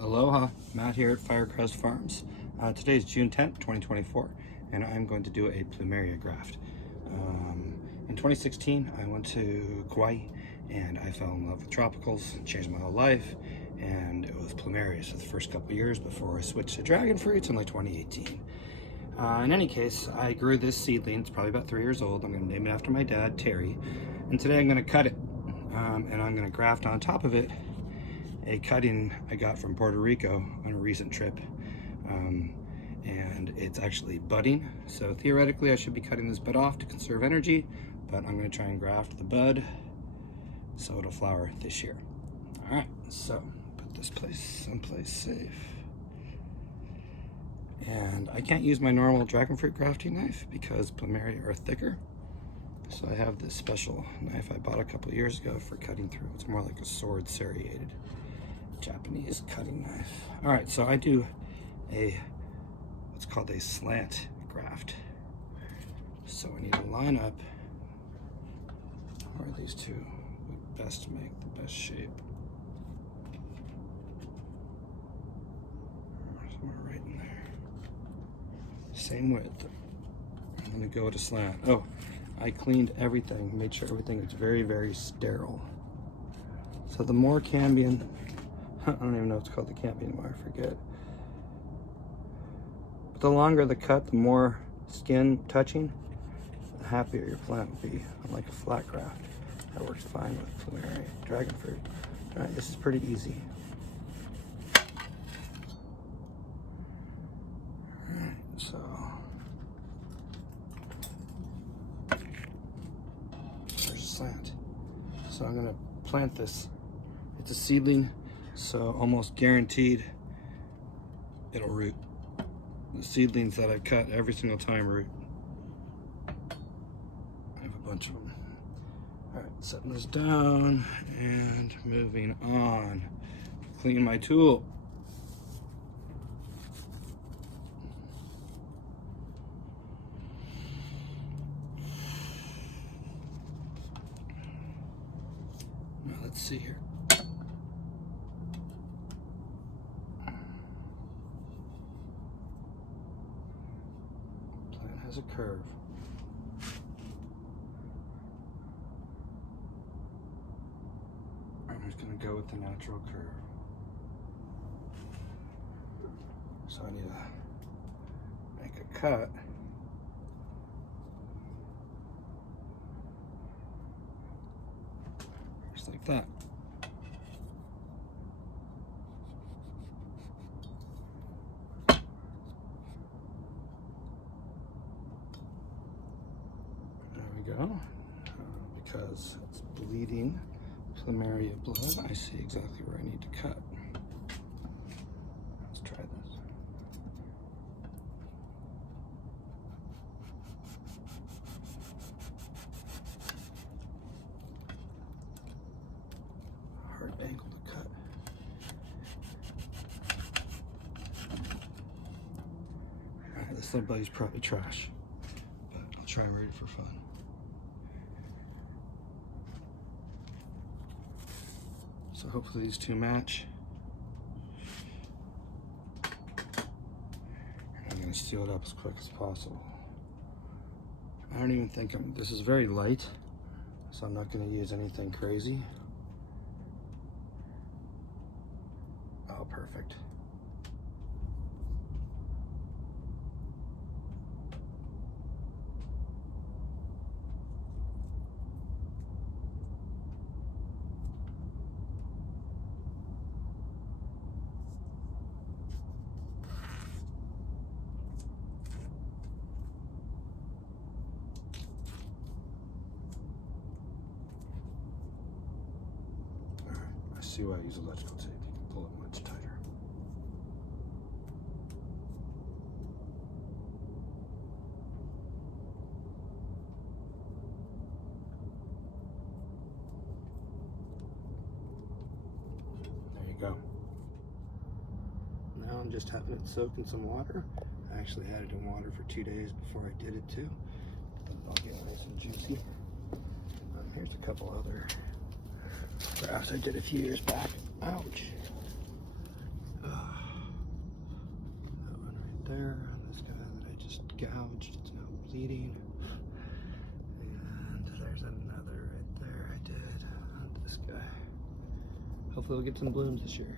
Aloha, Matt here at Firecrest Farms. Today is June 10th, 2024, and I'm going to do a Plumeria graft. In 2016, I went to Kauai and I fell in love with tropicals, changed my whole life, and it was Plumeria for the first couple years before I switched to dragon fruits in like 2018. In any case, I grew this seedling. It's probably about 3 years old. I'm going to name it after my dad, Terry, and today I'm going to cut it, and I'm going to graft on top of it a cutting I got from Puerto Rico on a recent trip, and it's actually budding, so theoretically I should be cutting this bud off to conserve energy, but I'm going to try and graft the bud so it'll flower this year. All right, so put this place someplace safe, and I can't use my normal dragon fruit grafting knife because Plumeria are thicker, so I have this special knife I bought a couple years ago for cutting through. It's more like a sword serrated Japanese cutting knife. All right, so I do what's called a slant graft. So I need to line up where these two would best make the best shape. Somewhere right in there. Same width. I'm gonna go with a slant. Oh, I cleaned everything, made sure everything is very, very sterile. So the more cambium, I don't even know what's called the cambium anymore, I forget. But the longer the cut, the more skin touching, the happier your plant will be. Unlike a flat graft, that works fine with Plumeria dragon fruit. All right, this is pretty easy. All right, so there's a slant. So I'm gonna plant this. It's a seedling, so almost guaranteed it'll root. The seedlings that I've cut every single time root. I have a bunch of them. All right, setting this down and moving on. Clean my tool. Now let's see here. Has a curve. I'm just going to go with the natural curve. So I need to make a cut. Just like that. Go, because it's bleeding Plumeria blood. I see exactly where I need to cut. Let's try this. Hard angle to cut. Alright, this little buddy's probably trash, but I'll try and read it for fun. So hopefully these two match. I'm going to seal it up as quick as possible. I don't even think this is very light, so I'm not going to use anything crazy. Oh, perfect. See why I use electrical tape. You can pull it much tighter. There you go. Now I'm just having it soak in some water. I actually had it in water for 2 days before I did it too. I'll get nice and juicy. Here's a couple other grafts I did a few years back. Ouch. Ugh. gouged, it's now bleeding. And there's another right there I did on this guy. Hopefully we'll get some blooms this year.